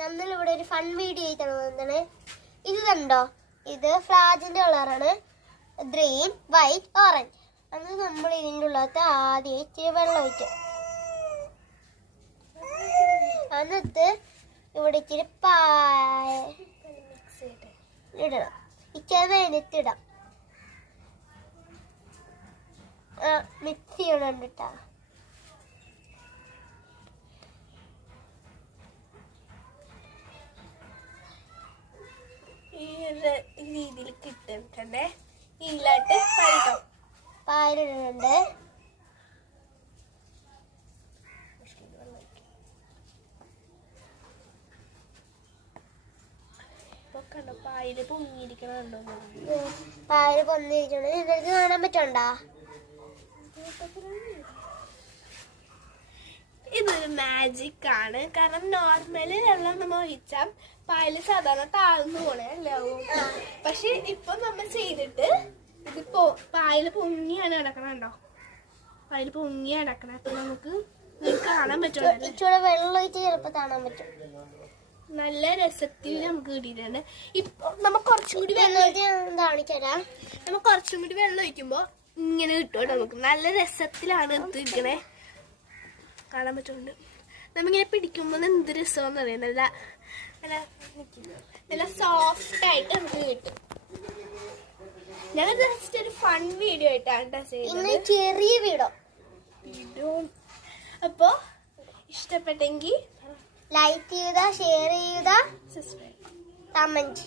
നമ്മൾ ഇവിടെ ഒരു ഫൺ വീഡിയോ ചെയ്താണ്. ഇത് കണ്ടോ, ഇത് ഫ്ലാഗിന്റെ കളറാണ്, ഗ്രീൻ വൈറ്റ് ഓറഞ്ച്. അന്ന് നമ്മൾ ഇതിൻ്റെ ഉള്ളത് ആദ്യം ഇച്ചിരി വെള്ളം ഒഴിക്കും. എന്നിട്ട് ഇവിടെ ഇച്ചിരി ഇടണം, ഇച്ചിരി വെളുത്തിടാം. മിക്സ് ചെയ്യണം കേട്ടാ. ഈ രീതിയിൽ കിട്ടിട്ടുണ്ട്. ഇതിലായിട്ട് പാലിടുന്നുണ്ട്. പായല് പൊങ്ങിയിരിക്കണോ? പാല് പൊന്നിരിക്കണ നിങ്ങൾക്ക് കാണാൻ പറ്റണ്ടാ? ഇതൊരു മാജിക് ആണ്. കാരണം നോർമലി വെള്ളം നമ്മൾ ഒഴിച്ചാൽ പായല് സാധാരണ താഴ്ന്നു പോണേ അല്ലാവും. പക്ഷെ ഇപ്പൊ നമ്മൾ ചെയ്തിട്ട് ഇതിപ്പോ പായല് പൊങ്ങിയാണ് കിടക്കണോ? പായല് പൊങ്ങി കിടക്കണേ. അപ്പൊ നമുക്ക് കാണാൻ പറ്റുമോ? ഇച്ചിരി വെള്ളം ഒഴിച്ച് ചിലപ്പോ കാണാൻ പറ്റും. നല്ല രസത്തിൽ നമുക്ക് കിട്ടിയിട്ടുണ്ട്. ഇപ്പൊ നമുക്ക് കുറച്ചും കൂടി കാണിച്ചരാ. നമുക്ക് കുറച്ചും കൂടി വെള്ളം ഒഴിക്കുമ്പോ ഇങ്ങനെ കിട്ടും. നമുക്ക് നല്ല രസത്തിലാണ് എത്തിയിരിക്കണേ. കാണാൻ പറ്റുന്നുണ്ട്. നമ്മിങ്ങനെ പിടിക്കുമ്പോ എന്ത് രസമെന്ന് അറിയാം. നല്ല നല്ല നല്ല സോഫ്റ്റ് ആയിട്ട് നമുക്ക് കിട്ടും. ഞങ്ങൾ ജസ്റ്റ് ഒരു ഫൺ വീഡിയോ ആയിട്ടാണ് ചെയ്യുന്നത്. ചെറിയ വീഡിയോ. അപ്പോ ഇഷ്ടപ്പെട്ടെങ്കിൽ ലൈക്ക് ചെയ്യുക, ഷെയർ ചെയ്യുക, സബ്സ്ക്രൈബ്, കമന്റ്.